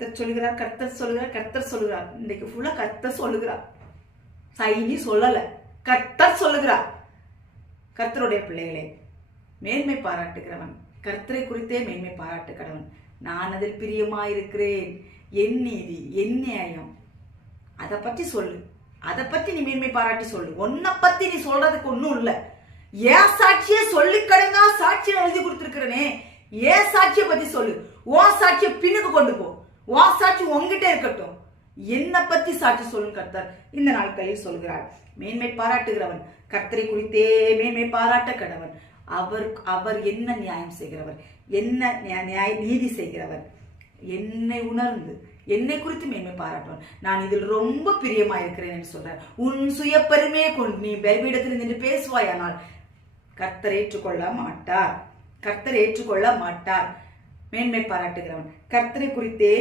கர்த்தர் சொல்லுகிறார் கர்த்தர் சொல்லுகிறார் கர்த்தர் சொல்லுகிறார். இன்னைக்கு ஃபுல்லா கர்த்தர் சொல்லுகிறார். சைனி சொல்லல. கர்த்தர் சொல்லுகிறார். கர்த்தருடைய பிள்ளைகளே மேன்மை பாராட்டுகிறவன். கர்த்தரை குறித்தே மேன்மை பாராட்டுகிறவன். நான் அதில் பிரியமாயிருக்கிறேன். என் நீதி என் நியாயம். அதை பற்றி சொல்லு. அதை பற்றி நீ மேன்மை பாராட்டி சொல்லு. உன்னை பற்றி நீ சொல்றதுக்கு ஒன்றும் இல்லை. ஏன் சாட்சியை சொல்லி கடங்கா சாட்சியை எழுதி கொடுத்துருக்கிறனே ஏன் சாட்சியை பற்றி சொல்லு. ஓ சாட்சியை பின்னுக்கு கொண்டு போ. வா சாட்சி உங்ககிட்ட இருக்கட்டும். என்னை பத்தி சாட்சி சொல்லும் கர்த்தர் இந்த நாட்களில் சொல்கிறார். மேன்மை பாராட்டுகிறவன் கர்த்தரை குறித்தே மேன்மை பாராட்ட கடவன். அவர் அவர் என்ன நியாயம் செய்கிறவர்? என்ன நியாய நீதி செய்கிறவர்? என்னை உணர்ந்து என்னை குறித்து மேன்மை பாராட்டுவான். நான் இதில் ரொம்ப பிரியமா இருக்கிறேன் என்று சொல்றார். உன் சுய பெருமையை கொண்டு நீ பலிபீடத்தில் நின்று பேசுவாயானால் கர்த்தர் ஏற்றுக்கொள்ள மாட்டார். கர்த்தர் ஏற்றுக்கொள்ள மாட்டார். மேன்மை பாராட்டுகிறவன். கர்த்தரை குறித்தே